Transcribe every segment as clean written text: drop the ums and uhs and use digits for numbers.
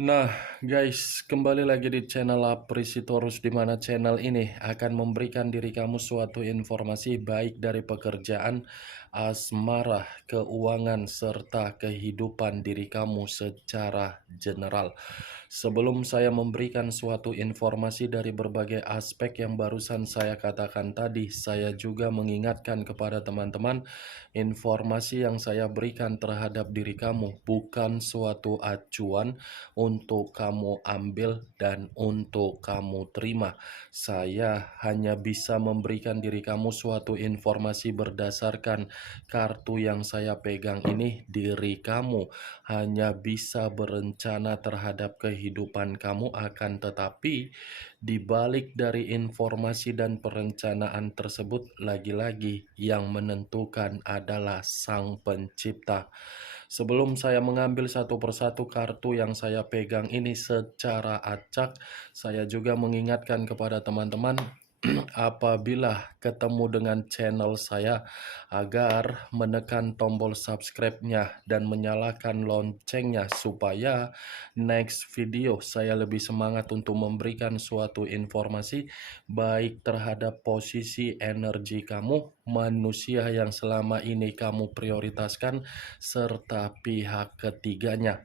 Nah, guys, kembali lagi di channel Aprisitorus, di mana channel ini akan memberikan diri kamu suatu informasi baik dari pekerjaan, asmara, keuangan, serta kehidupan diri kamu secara general. Sebelum saya memberikan suatu informasi dari berbagai aspek yang barusan saya katakan tadi, saya juga mengingatkan kepada teman-teman, informasi yang saya berikan terhadap diri kamu bukan suatu acuan untuk kamu ambil dan untuk kamu terima. Saya hanya bisa memberikan diri kamu suatu informasi berdasarkan kartu yang saya pegang ini. Diri kamu hanya bisa berencana terhadap kehidupan kamu, akan tetapi di balik dari informasi dan perencanaan tersebut, lagi-lagi yang menentukan adalah Sang Pencipta. Sebelum saya mengambil satu persatu kartu yang saya pegang ini secara acak, saya juga mengingatkan kepada teman-teman apabila ketemu dengan channel saya agar menekan tombol subscribe-nya dan menyalakan loncengnya supaya next video saya lebih semangat untuk memberikan suatu informasi baik terhadap posisi energi kamu, manusia yang selama ini kamu prioritaskan, serta pihak ketiganya.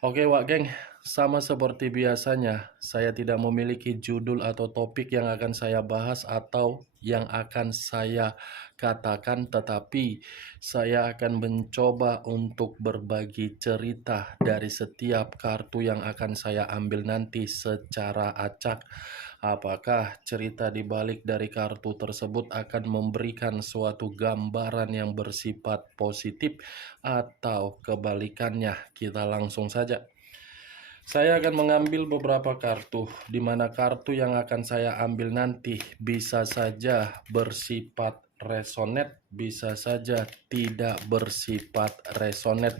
Oke Wak Geng, sama seperti biasanya, saya tidak memiliki judul atau topik yang akan saya bahas atau yang akan saya katakan, tetapi saya akan mencoba untuk berbagi cerita dari setiap kartu yang akan saya ambil nanti secara acak. Apakah cerita di balik dari kartu tersebut akan memberikan suatu gambaran yang bersifat positif atau kebalikannya? Kita langsung saja. Saya akan mengambil beberapa kartu, di mana kartu yang akan saya ambil nanti bisa saja bersifat resonate, bisa saja tidak bersifat resonate.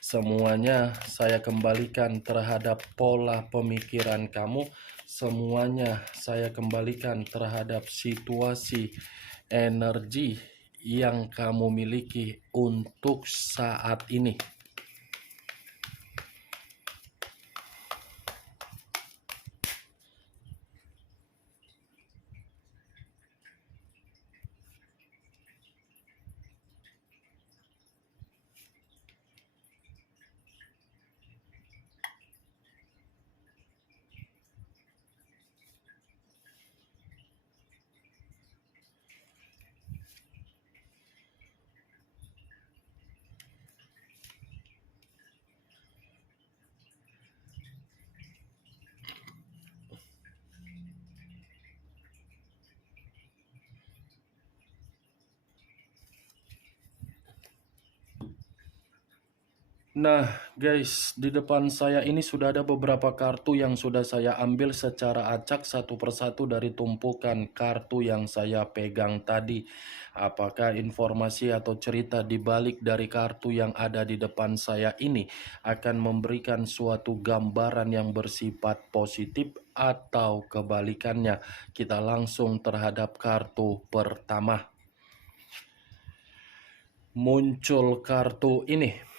Semuanya saya kembalikan terhadap pola pemikiran kamu, semuanya saya kembalikan terhadap situasi energi yang kamu miliki untuk saat ini. Nah guys, di depan saya ini sudah ada beberapa kartu yang sudah saya ambil secara acak satu persatu dari tumpukan kartu yang saya pegang tadi. Apakah informasi atau cerita di balik dari kartu yang ada di depan saya ini akan memberikan suatu gambaran yang bersifat positif atau kebalikannya? Kita langsung terhadap kartu pertama. Muncul kartu ini.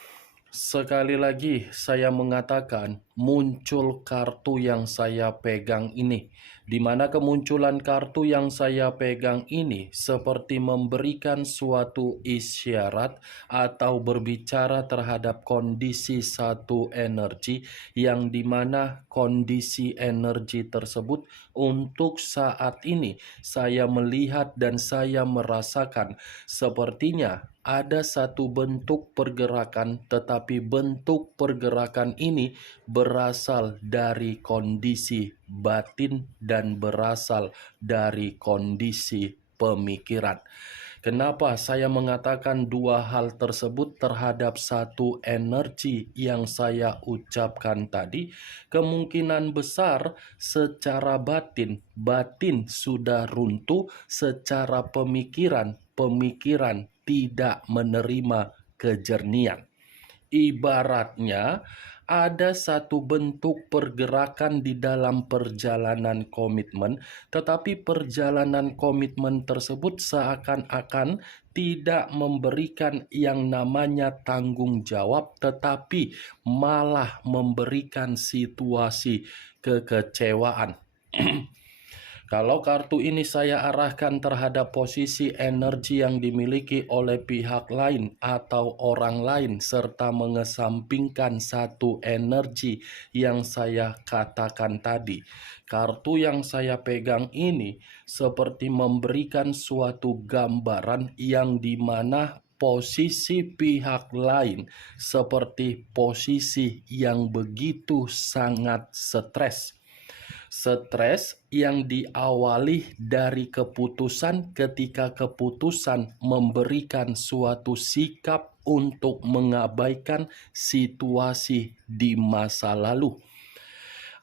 Sekali lagi saya mengatakan muncul kartu yang saya pegang ini, di mana kemunculan kartu yang saya pegang ini seperti memberikan suatu isyarat atau berbicara terhadap kondisi satu energi, yang dimana kondisi energi tersebut untuk saat ini saya melihat dan saya merasakan sepertinya ada satu bentuk pergerakan, tetapi bentuk pergerakan ini berasal dari kondisi batin dan berasal dari kondisi pemikiran. Kenapa saya mengatakan dua hal tersebut terhadap satu energi yang saya ucapkan tadi? Kemungkinan besar secara batin sudah runtuh, secara pemikiran tidak menerima kejernihan. Ibaratnya ada satu bentuk pergerakan di dalam perjalanan komitmen, tetapi perjalanan komitmen tersebut seakan-akan tidak memberikan yang namanya tanggung jawab, tetapi malah memberikan situasi kekecewaan. Kalau kartu ini saya arahkan terhadap posisi energi yang dimiliki oleh pihak lain atau orang lain, serta mengesampingkan satu energi yang saya katakan tadi, kartu yang saya pegang ini seperti memberikan suatu gambaran yang dimana posisi pihak lain seperti posisi yang begitu sangat stres. Stres yang diawali dari keputusan ketika keputusan memberikan suatu sikap untuk mengabaikan situasi di masa lalu.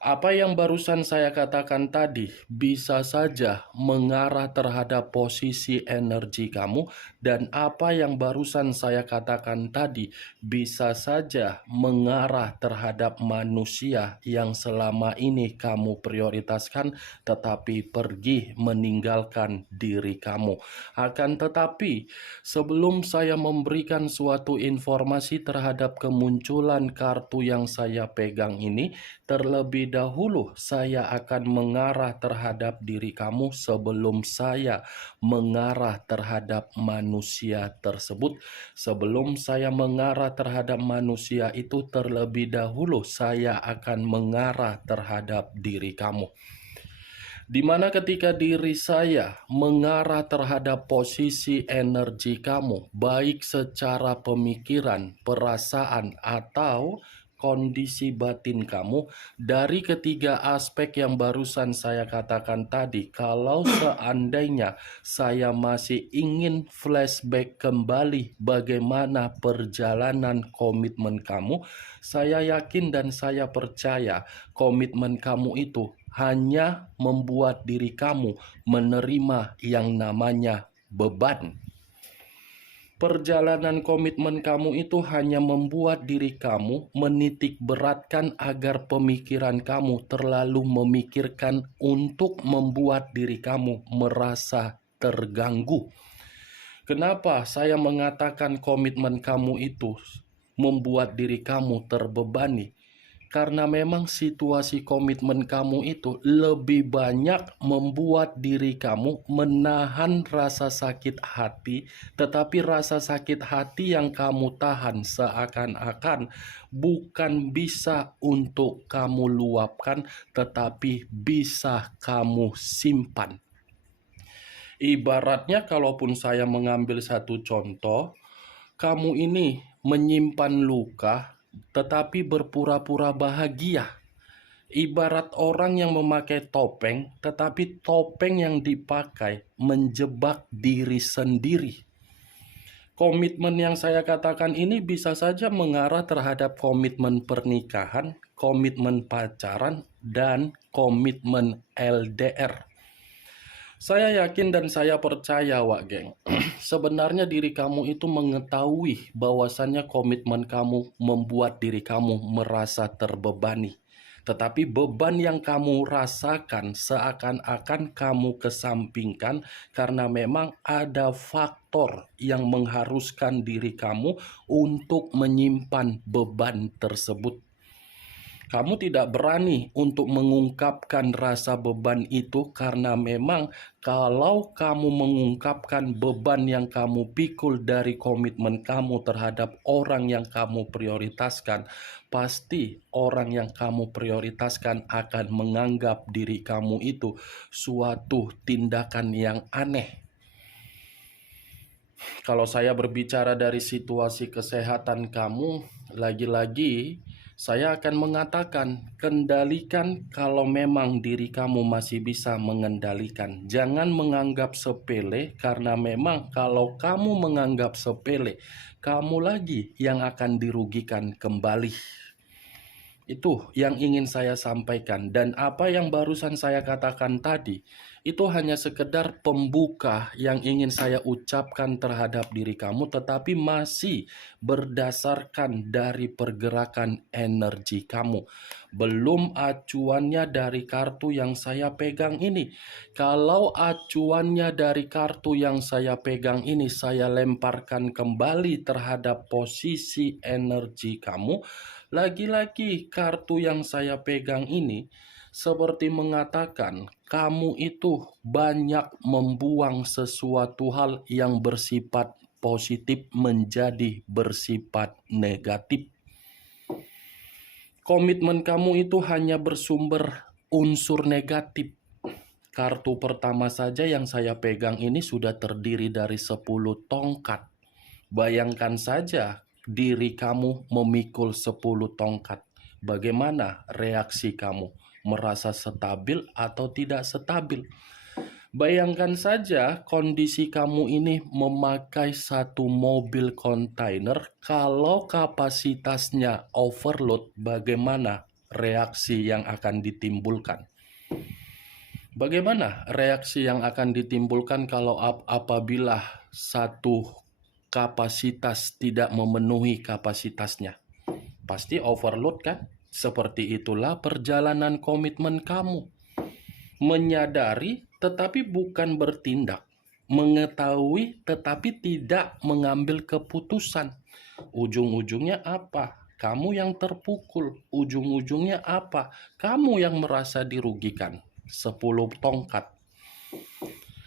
Apa yang barusan saya katakan tadi bisa saja mengarah terhadap posisi energi kamu, dan apa yang barusan saya katakan tadi bisa saja mengarah terhadap manusia yang selama ini kamu prioritaskan tetapi pergi meninggalkan diri kamu. Akan tetapi, sebelum saya memberikan suatu informasi terhadap kemunculan kartu yang saya pegang ini, terlebih dahulu saya akan mengarah terhadap diri kamu sebelum saya mengarah terhadap manusia tersebut. Sebelum saya mengarah terhadap manusia itu, terlebih dahulu saya akan mengarah terhadap diri kamu. Di mana ketika diri saya mengarah terhadap posisi energi kamu, baik secara pemikiran, perasaan, atau kondisi batin kamu, dari ketiga aspek yang barusan saya katakan tadi, kalau seandainya saya masih ingin flashback kembali bagaimana perjalanan komitmen kamu, saya yakin dan saya percaya komitmen kamu itu hanya membuat diri kamu menerima yang namanya beban. Perjalanan komitmen kamu itu hanya membuat diri kamu menitik beratkan agar pemikiran kamu terlalu memikirkan untuk membuat diri kamu merasa terganggu. Kenapa saya mengatakan komitmen kamu itu membuat diri kamu terbebani? Karena memang situasi komitmen kamu itu lebih banyak membuat diri kamu menahan rasa sakit hati, tetapi rasa sakit hati yang kamu tahan seakan-akan bukan bisa untuk kamu luapkan, tetapi bisa kamu simpan. Ibaratnya kalaupun saya mengambil satu contoh, kamu ini menyimpan luka tetapi berpura-pura bahagia. Ibarat orang yang memakai topeng, tetapi topeng yang dipakai menjebak diri sendiri. Komitmen yang saya katakan ini bisa saja mengarah terhadap komitmen pernikahan, komitmen pacaran, dan komitmen LDR. Saya yakin dan saya percaya, Wak Geng, sebenarnya diri kamu itu mengetahui bahwasannya komitmen kamu membuat diri kamu merasa terbebani. Tetapi beban yang kamu rasakan seakan-akan kamu kesampingkan karena memang ada faktor yang mengharuskan diri kamu untuk menyimpan beban tersebut. Kamu tidak berani untuk mengungkapkan rasa beban itu karena memang kalau kamu mengungkapkan beban yang kamu pikul dari komitmen kamu terhadap orang yang kamu prioritaskan, pasti orang yang kamu prioritaskan akan menganggap diri kamu itu suatu tindakan yang aneh. Kalau saya berbicara dari situasi kesehatan kamu, lagi-lagi saya akan mengatakan, kendalikan kalau memang diri kamu masih bisa mengendalikan. Jangan menganggap sepele, karena memang kalau kamu menganggap sepele, kamu lagi yang akan dirugikan kembali. Itu yang ingin saya sampaikan. Dan apa yang barusan saya katakan tadi, Itu hanya sekedar pembuka yang ingin saya ucapkan terhadap diri kamu, tetapi masih berdasarkan dari pergerakan energi kamu. Belum acuannya dari kartu yang saya pegang ini. Kalau acuannya dari kartu yang saya pegang ini, saya lemparkan kembali terhadap posisi energi kamu. Lagi-lagi kartu yang saya pegang ini seperti mengatakan, kamu itu banyak membuang sesuatu hal yang bersifat positif menjadi bersifat negatif. Komitmen kamu itu hanya bersumber unsur negatif. Kartu pertama saja yang saya pegang ini sudah terdiri dari 10 tongkat. Bayangkan saja diri kamu memikul 10 tongkat. Bagaimana reaksi kamu? Merasa stabil atau tidak stabil? Bayangkan saja kondisi kamu ini memakai satu mobil kontainer. Kalau kapasitasnya overload, bagaimana reaksi yang akan ditimbulkan? Bagaimana reaksi yang akan ditimbulkan kalau apabila satu kapasitas tidak memenuhi kapasitasnya? Pasti overload kan? Seperti itulah perjalanan komitmen kamu. Menyadari tetapi bukan bertindak. Mengetahui tetapi tidak mengambil keputusan. Ujung-ujungnya apa? Kamu yang terpukul. Ujung-ujungnya apa? Kamu yang merasa dirugikan. 10 tongkat.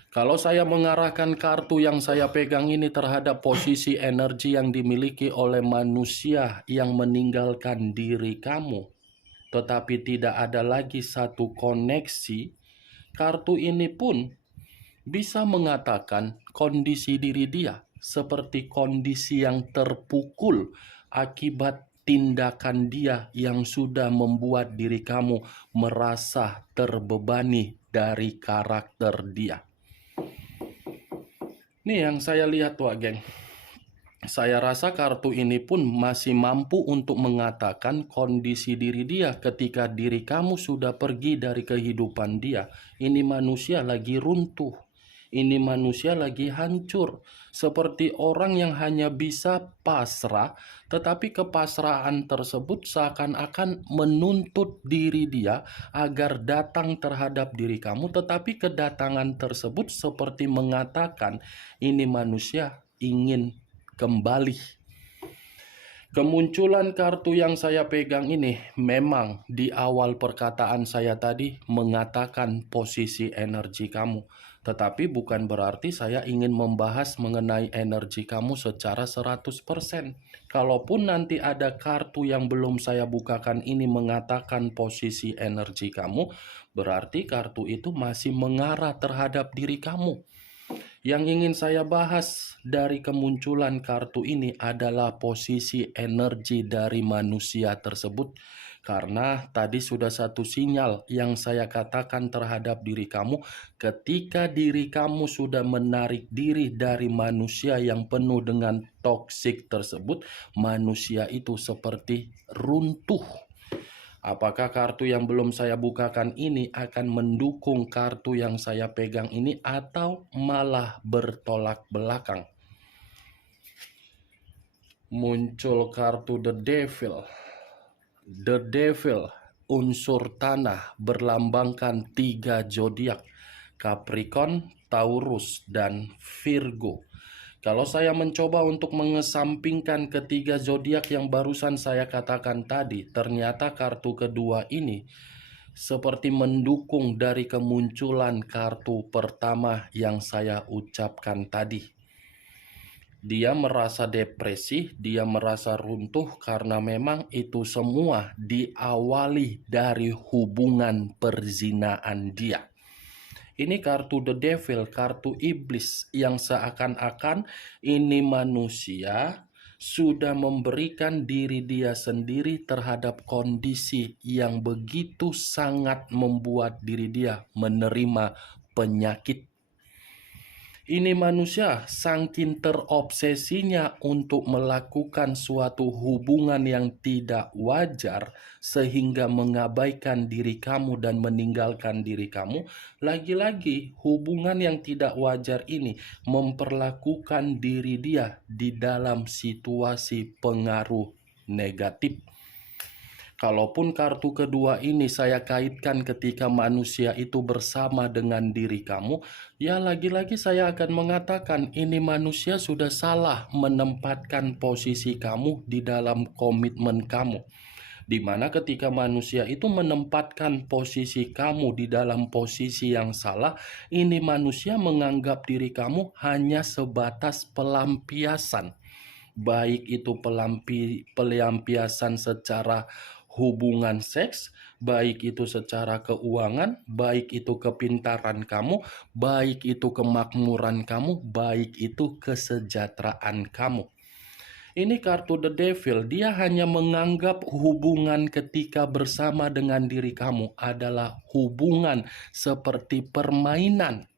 Kalau saya mengarahkan kartu yang saya pegang ini terhadap posisi energi yang dimiliki oleh manusia yang meninggalkan diri kamu, tetapi tidak ada lagi satu koneksi, kartu ini pun bisa mengatakan kondisi diri dia seperti kondisi yang terpukul akibat tindakan dia yang sudah membuat diri kamu merasa terbebani dari karakter dia. Nih yang saya lihat tuh, geng. Saya rasa kartu ini pun masih mampu untuk mengatakan kondisi diri dia ketika diri kamu sudah pergi dari kehidupan dia. Ini manusia lagi runtuh. Ini manusia lagi hancur. Seperti orang yang hanya bisa pasrah, tetapi kepasrahan tersebut seakan-akan menuntut diri dia agar datang terhadap diri kamu. Tetapi kedatangan tersebut seperti mengatakan ini manusia ingin kembali. Kemunculan kartu yang saya pegang ini memang di awal perkataan saya tadi mengatakan posisi energi kamu. Tetapi bukan berarti saya ingin membahas mengenai energi kamu secara 100%. Kalaupun nanti ada kartu yang belum saya bukakan ini mengatakan posisi energi kamu, berarti kartu itu masih mengarah terhadap diri kamu. Yang ingin saya bahas dari kemunculan kartu ini adalah posisi energi dari manusia tersebut. Karena tadi sudah satu sinyal yang saya katakan terhadap diri kamu, ketika diri kamu sudah menarik diri dari manusia yang penuh dengan toksik tersebut, manusia itu seperti runtuh. Apakah kartu yang belum saya bukakan ini akan mendukung kartu yang saya pegang ini atau malah bertolak belakang? Muncul kartu The Devil. The Devil, unsur tanah, berlambangkan 3 zodiak, Capricorn, Taurus, dan Virgo. Kalau saya mencoba untuk mengesampingkan ketiga zodiak yang barusan saya katakan tadi, ternyata kartu kedua ini seperti mendukung dari kemunculan kartu pertama yang saya ucapkan tadi. Dia merasa depresi, dia merasa runtuh karena memang itu semua diawali dari hubungan perzinaan dia. Ini kartu The Devil, kartu iblis yang seakan-akan ini manusia sudah memberikan diri dia sendiri terhadap kondisi yang begitu sangat membuat diri dia menerima penyakit. Ini manusia saking terobsesinya untuk melakukan suatu hubungan yang tidak wajar sehingga mengabaikan diri kamu dan meninggalkan diri kamu. Lagi-lagi hubungan yang tidak wajar ini memperlakukan diri dia di dalam situasi pengaruh negatif. Kalaupun kartu kedua ini saya kaitkan ketika manusia itu bersama dengan diri kamu, ya lagi-lagi saya akan mengatakan ini manusia sudah salah menempatkan posisi kamu di dalam komitmen kamu. Di mana ketika manusia itu menempatkan posisi kamu di dalam posisi yang salah, ini manusia menganggap diri kamu hanya sebatas pelampiasan. Baik itu pelampiasan secara hubungan seks, baik itu secara keuangan, baik itu kepintaran kamu, baik itu kemakmuran kamu, baik itu kesejahteraan kamu. Ini kartu The Devil, dia hanya menganggap hubungan ketika bersama dengan diri kamu adalah hubungan seperti permainan.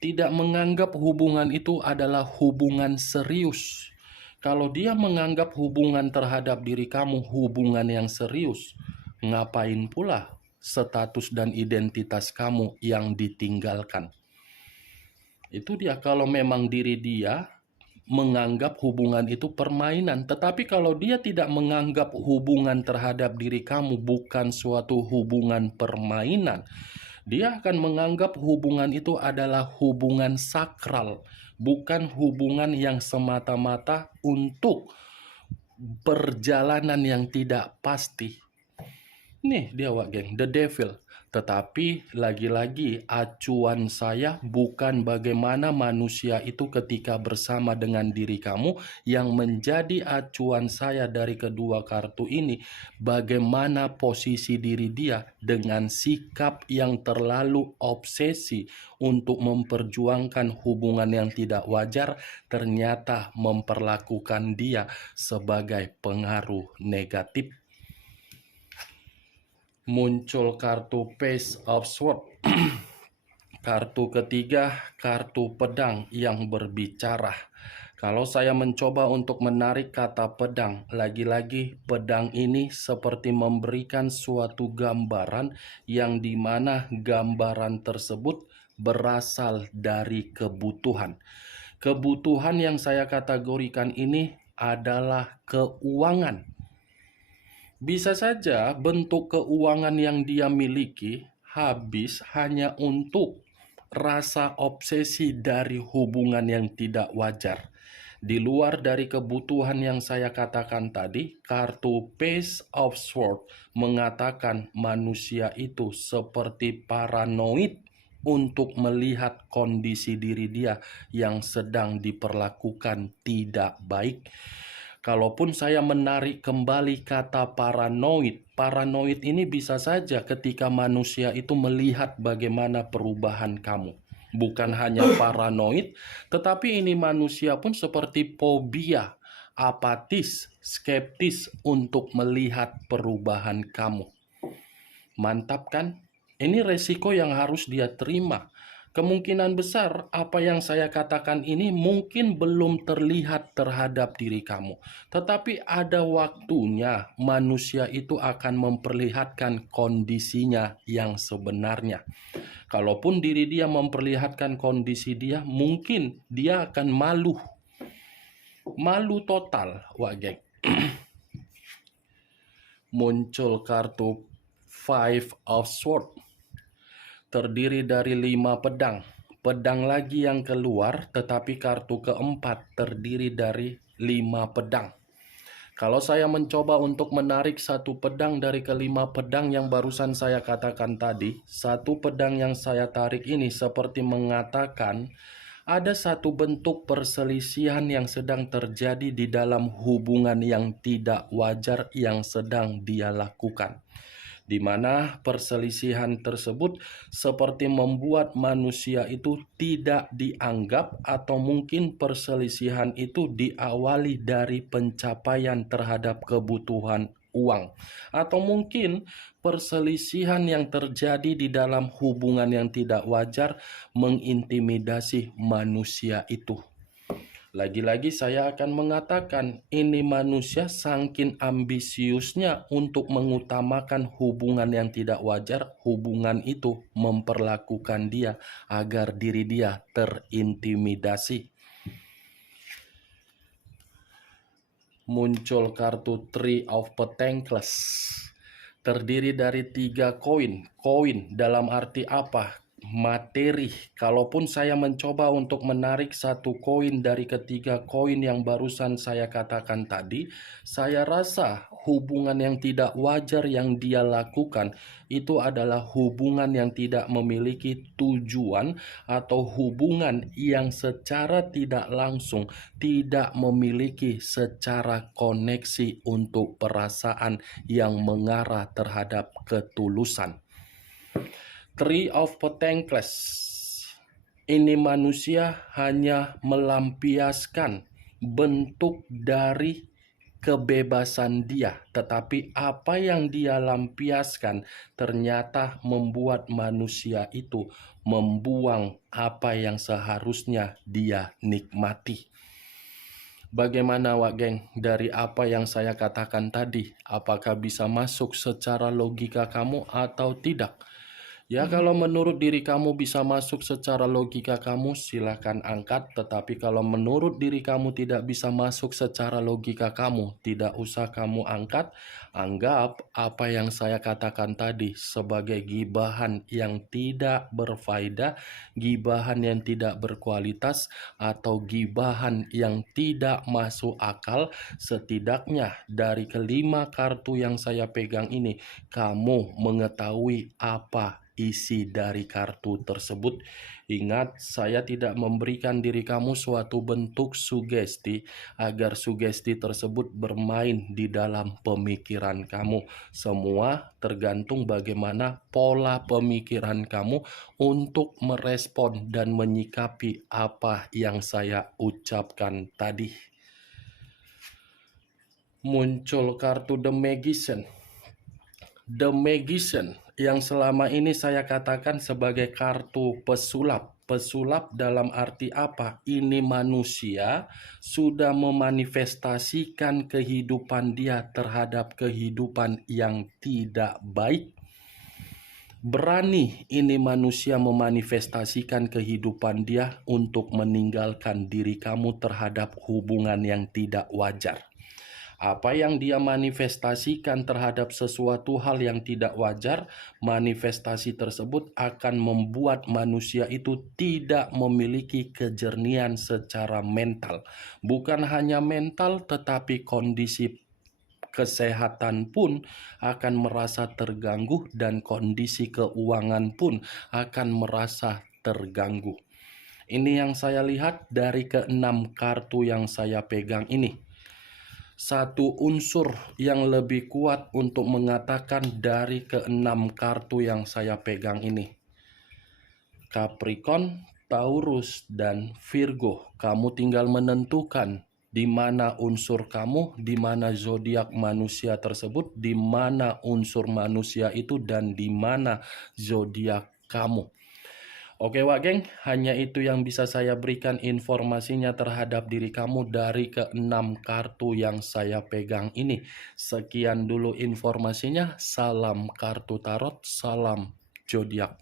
Tidak menganggap hubungan itu adalah hubungan serius. Kalau dia menganggap hubungan terhadap diri kamu hubungan yang serius, ngapain pula status dan identitas kamu yang ditinggalkan? Itu dia, kalau memang diri dia menganggap hubungan itu permainan. Tetapi kalau dia tidak menganggap hubungan terhadap diri kamu bukan suatu hubungan permainan, dia akan menganggap hubungan itu adalah hubungan sakral, bukan hubungan yang semata-mata untuk perjalanan yang tidak pasti. Nih dia wak geng, The Devil. Tetapi lagi-lagi acuan saya bukan bagaimana manusia itu ketika bersama dengan diri kamu. Yang menjadi acuan saya dari kedua kartu ini, bagaimana posisi diri dia dengan sikap yang terlalu obsesi untuk memperjuangkan hubungan yang tidak wajar, ternyata memperlakukan dia sebagai pengaruh negatif. Muncul kartu Page of Swords. Kartu ketiga, kartu pedang yang berbicara. Kalau saya mencoba untuk menarik kata pedang, lagi-lagi pedang ini seperti memberikan suatu gambaran yang dimana gambaran tersebut berasal dari kebutuhan. Kebutuhan yang saya kategorikan ini adalah keuangan. Bisa saja bentuk keuangan yang dia miliki habis hanya untuk rasa obsesi dari hubungan yang tidak wajar. Di luar dari kebutuhan yang saya katakan tadi, kartu Page of Swords mengatakan manusia itu seperti paranoid untuk melihat kondisi diri dia yang sedang diperlakukan tidak baik. Kalaupun saya menarik kembali kata paranoid, paranoid ini bisa saja ketika manusia itu melihat bagaimana perubahan kamu. Bukan hanya paranoid, tetapi ini manusia pun seperti fobia, apatis, skeptis untuk melihat perubahan kamu. Mantap kan? Ini resiko yang harus dia terima. Kemungkinan besar apa yang saya katakan ini mungkin belum terlihat terhadap diri kamu. Tetapi ada waktunya manusia itu akan memperlihatkan kondisinya yang sebenarnya. Kalaupun diri dia memperlihatkan kondisi dia, mungkin dia akan malu. Malu total, wak geng. Muncul kartu Five of Swords. Terdiri dari 5 pedang. Pedang lagi yang keluar, tetapi kartu keempat terdiri dari 5 pedang. Kalau saya mencoba untuk menarik satu pedang dari kelima pedang yang barusan saya katakan tadi, satu pedang yang saya tarik ini seperti mengatakan ada satu bentuk perselisihan yang sedang terjadi di dalam hubungan yang tidak wajar yang sedang dia lakukan. Di mana perselisihan tersebut seperti membuat manusia itu tidak dianggap, atau mungkin perselisihan itu diawali dari pencapaian terhadap kebutuhan uang, atau mungkin perselisihan yang terjadi di dalam hubungan yang tidak wajar mengintimidasi manusia itu. Lagi-lagi saya akan mengatakan ini manusia saking ambisiusnya untuk mengutamakan hubungan yang tidak wajar, hubungan itu memperlakukan dia agar diri dia terintimidasi. Muncul kartu Three of Pentacles. Terdiri dari 3 koin. Koin dalam arti apa? Materi. Kalaupun saya mencoba untuk menarik satu koin dari ketiga koin yang barusan saya katakan tadi, saya rasa hubungan yang tidak wajar yang dia lakukan itu adalah hubungan yang tidak memiliki tujuan atau hubungan yang secara tidak langsung tidak memiliki secara koneksi untuk perasaan yang mengarah terhadap ketulusan. Three of Pentacles. Ini manusia hanya melampiaskan bentuk dari kebebasan dia, tetapi apa yang dia lampiaskan ternyata membuat manusia itu membuang apa yang seharusnya dia nikmati. Bagaimana Wak Geng dari apa yang saya katakan tadi? Apakah bisa masuk secara logika kamu atau tidak? Ya, kalau menurut diri kamu bisa masuk secara logika kamu, silahkan angkat. Tetapi kalau menurut diri kamu tidak bisa masuk secara logika kamu, tidak usah kamu angkat. Anggap apa yang saya katakan tadi sebagai gibahan yang tidak berfaedah, gibahan yang tidak berkualitas, atau gibahan yang tidak masuk akal. Setidaknya dari kelima kartu yang saya pegang ini, kamu mengetahui apa isi dari kartu tersebut. Ingat, saya tidak memberikan diri kamu suatu bentuk sugesti agar sugesti tersebut bermain di dalam pemikiran kamu. Semua tergantung bagaimana pola pemikiran kamu untuk merespon dan menyikapi apa yang saya ucapkan tadi. Muncul kartu The Magician. The Magician yang selama ini saya katakan sebagai kartu pesulap. Pesulap dalam arti apa? Ini manusia sudah memanifestasikan kehidupan dia terhadap kehidupan yang tidak baik. Berani ini manusia memanifestasikan kehidupan dia untuk meninggalkan diri kamu terhadap hubungan yang tidak wajar. Apa yang dia manifestasikan terhadap sesuatu hal yang tidak wajar, manifestasi tersebut akan membuat manusia itu tidak memiliki kejernihan secara mental. Bukan hanya mental, tetapi kondisi kesehatan pun akan merasa terganggu dan kondisi keuangan pun akan merasa terganggu. Ini yang saya lihat dari keenam kartu yang saya pegang ini. Satu unsur yang lebih kuat untuk mengatakan dari keenam kartu yang saya pegang ini. Capricorn, Taurus, dan Virgo. Kamu tinggal menentukan di mana unsur kamu, di mana zodiak manusia tersebut, di mana unsur manusia itu, dan di mana zodiak kamu. Oke Wak Geng, hanya itu yang bisa saya berikan informasinya terhadap diri kamu dari keenam kartu yang saya pegang ini. Sekian dulu informasinya, salam kartu tarot, salam zodiak.